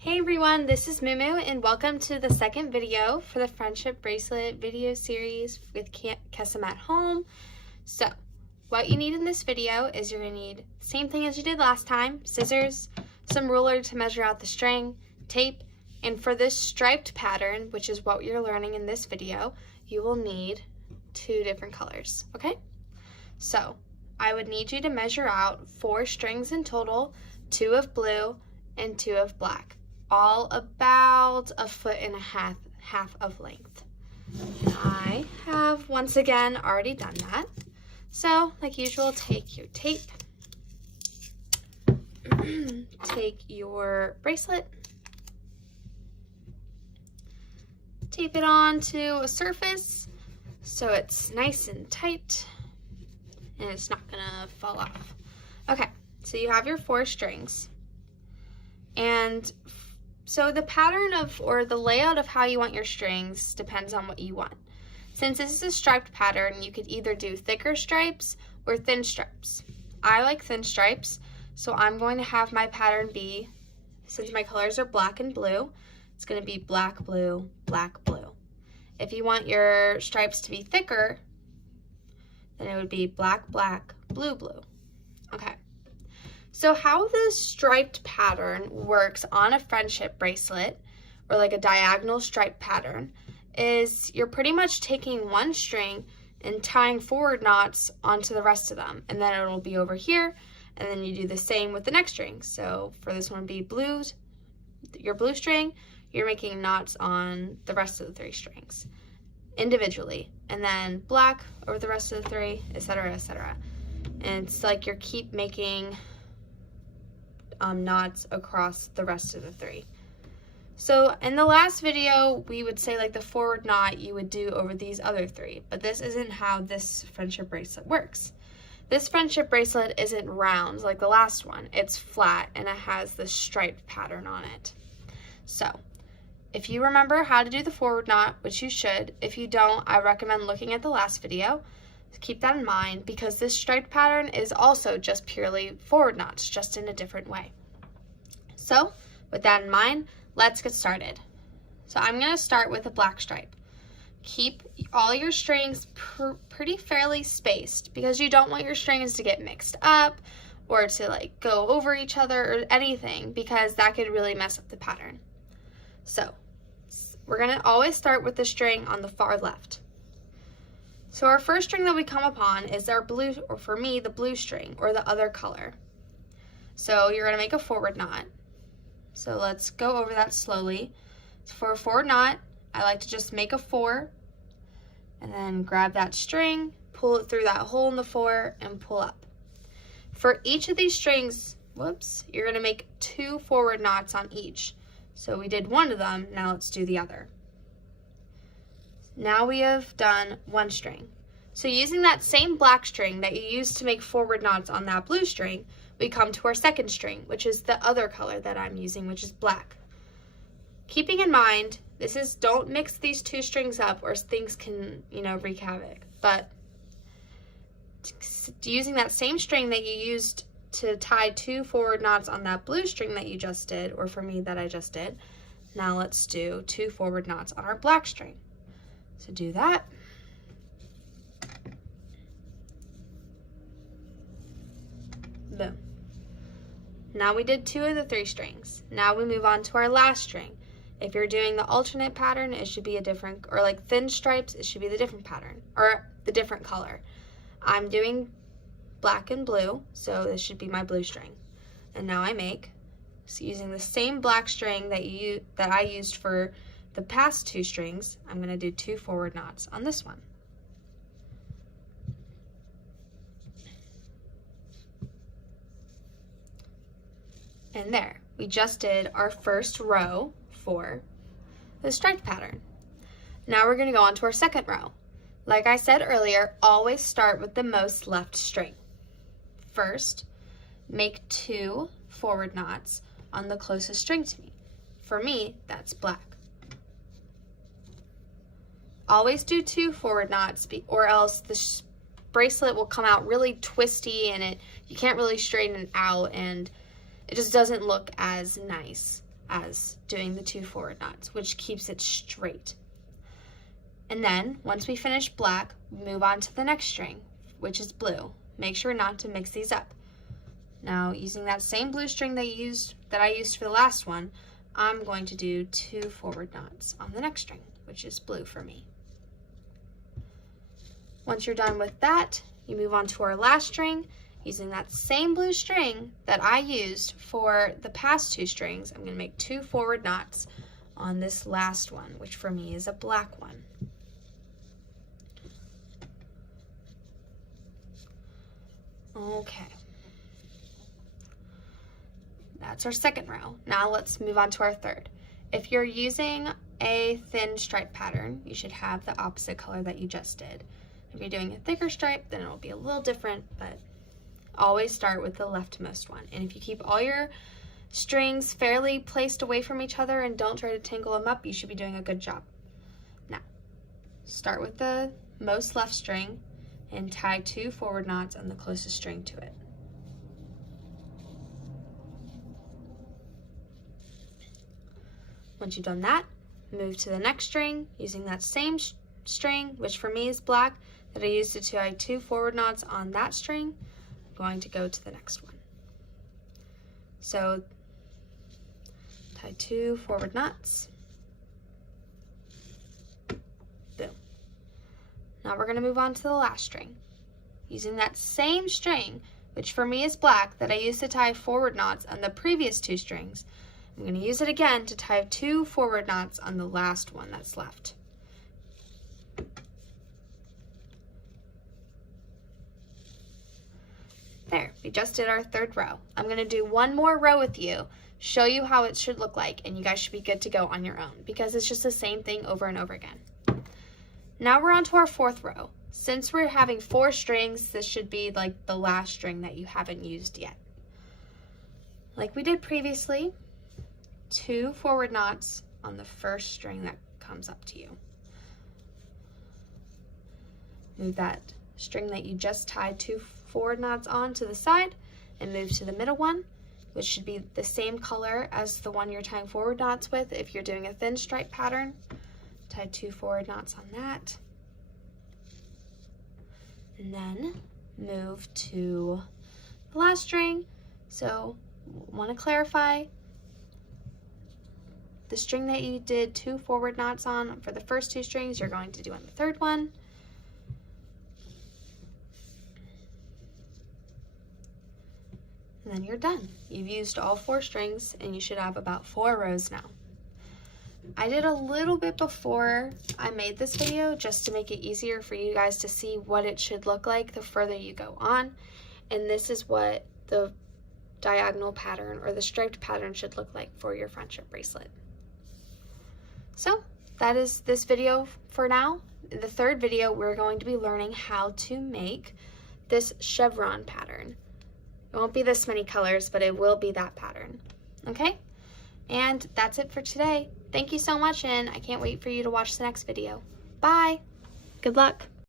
Hey everyone, this is Moomoo and welcome to the second video for the friendship bracelet video series with Kesem at home. So what you need in this video is you're going to need the same thing as you did last time: scissors, some ruler to measure out the string, tape, and for this striped pattern, which is what you're learning in this video, you will need two different colors, okay? So I would need you to measure out 4 strings in total, 2 of blue and 2 of black, all about 1.5 feet of length. I have once again already done that. So like usual, take your tape, take your bracelet, tape it onto a surface so it's nice and tight and it's not gonna fall off. Okay, so you have your 4 strings. And so the pattern of, or the layout of how you want your strings depends on what you want. Since this is a striped pattern, you could either do thicker stripes or thin stripes. I like thin stripes, so I'm going to have my pattern be, since my colors are black and blue, it's going to be black, blue, black, blue. If you want your stripes to be thicker, then it would be black, black, blue, blue. Okay. So how the striped pattern works on a friendship bracelet, or like a diagonal stripe pattern, is you're pretty much taking one string and tying forward knots onto the rest of them, and then it'll be over here, and then you do the same with the next string. So for this one be blues, your blue string, you're making knots on the rest of the 3 strings individually, and then black over the rest of the 3, etc., etc. And it's like you keep making knots across the rest of the 3. So in the last video, we would say like the forward knot you would do over these other 3, but this isn't how this friendship bracelet works. This friendship bracelet isn't round like the last one. It's flat and it has this striped pattern on it. So if you remember how to do the forward knot, which you should, if you don't, I recommend looking at the last video. Keep that in mind because this striped pattern is also just purely forward knots, just in a different way. So with that in mind, let's get started. So I'm going to start with a black stripe. Keep all your strings pretty fairly spaced because you don't want your strings to get mixed up or to like go over each other or anything, because that could really mess up the pattern. So we're going to always start with the string on the far left. So our first string that we come upon is our blue, or for me, the blue string, or the other color. So you're going to make a forward knot. So let's go over that slowly. So for a forward knot, I like to just make a 4, and then grab that string, pull it through that hole in the 4, and pull up. For each of these strings, you're going to make 2 forward knots on each. So we did one of them, now let's do the other. Now we have done 1 string. So using that same black string that you used to make forward knots on that blue string, we come to our second string, which is the other color that I'm using, which is black. Keeping in mind, don't mix these 2 strings up or things can, wreak havoc. But using that same string that you used to tie 2 forward knots on that blue string that you just did, or for me that I just did, now let's do 2 forward knots on our black string. So do that. Boom. Now we did 2 of the 3 strings. Now we move on to our last string. If you're doing the alternate pattern, it should be a different, or like thin stripes, it should be the different pattern, or the different color. I'm doing black and blue, so this should be my blue string. And now I make, so using the same black string that I used for the past 2 strings, I'm going to do 2 forward knots on this one. And there, we just did our first row for the striped pattern. Now we're going to go on to our second row. Like I said earlier, always start with the most left string. First, make 2 forward knots on the closest string to me. For me, that's black. Always do 2 forward knots, or else the bracelet will come out really twisty and you can't really straighten it out, and it just doesn't look as nice. as doing the 2 forward knots, which keeps it straight. And then once we finish black, we move on to the next string, which is blue. Make sure not to mix these up. Now, using that same blue string that I used for the last one, I'm going to do 2 forward knots on the next string, which is blue for me. Once you're done with that, you move on to our last string. Using that same blue string that I used for the past 2 strings, I'm going to make 2 forward knots on this last one, which for me is a black one. Okay. That's our second row. Now let's move on to our third. If you're using a thin stripe pattern, you should have the opposite color that you just did. If you're doing a thicker stripe, then it'll be a little different, but always start with the leftmost one. And if you keep all your strings fairly placed away from each other and don't try to tangle them up, you should be doing a good job. Now, start with the most left string and tie 2 forward knots on the closest string to it. Once you've done that, move to the next string using that same string, which for me is black, that I used to tie 2 forward knots on that string. I'm going to go to the next one. So tie 2 forward knots. Boom. Now we're going to move on to the last string. Using that same string, which for me is black, that I used to tie forward knots on the previous 2 strings, I'm going to use it again to tie 2 forward knots on the last one that's left. There, we just did our third row. I'm going to do one more row with you, show you how it should look like, and you guys should be good to go on your own because it's just the same thing over and over again. Now we're on to our fourth row. Since we're having 4 strings, this should be like the last string that you haven't used yet. Like we did previously, 2 forward knots on the first string that comes up to you. Move that string that you just tied 2 forward knots on to the side and move to the middle one, which should be the same color as the one you're tying forward knots with if you're doing a thin stripe pattern. Tie 2 forward knots on that. And then move to the last string. So want to clarify, the string that you did 2 forward knots on for the first 2 strings, you're going to do on the third one. And then you're done. You've used all 4 strings and you should have about 4 rows now. I did a little bit before I made this video just to make it easier for you guys to see what it should look like the further you go on. And this is what the diagonal pattern or the striped pattern should look like for your friendship bracelet. So that is this video for now. In the third video, we're going to be learning how to make this chevron pattern. It won't be this many colors, but it will be that pattern. Okay? And that's it for today. Thank you so much, and I can't wait for you to watch the next video. Bye! Good luck!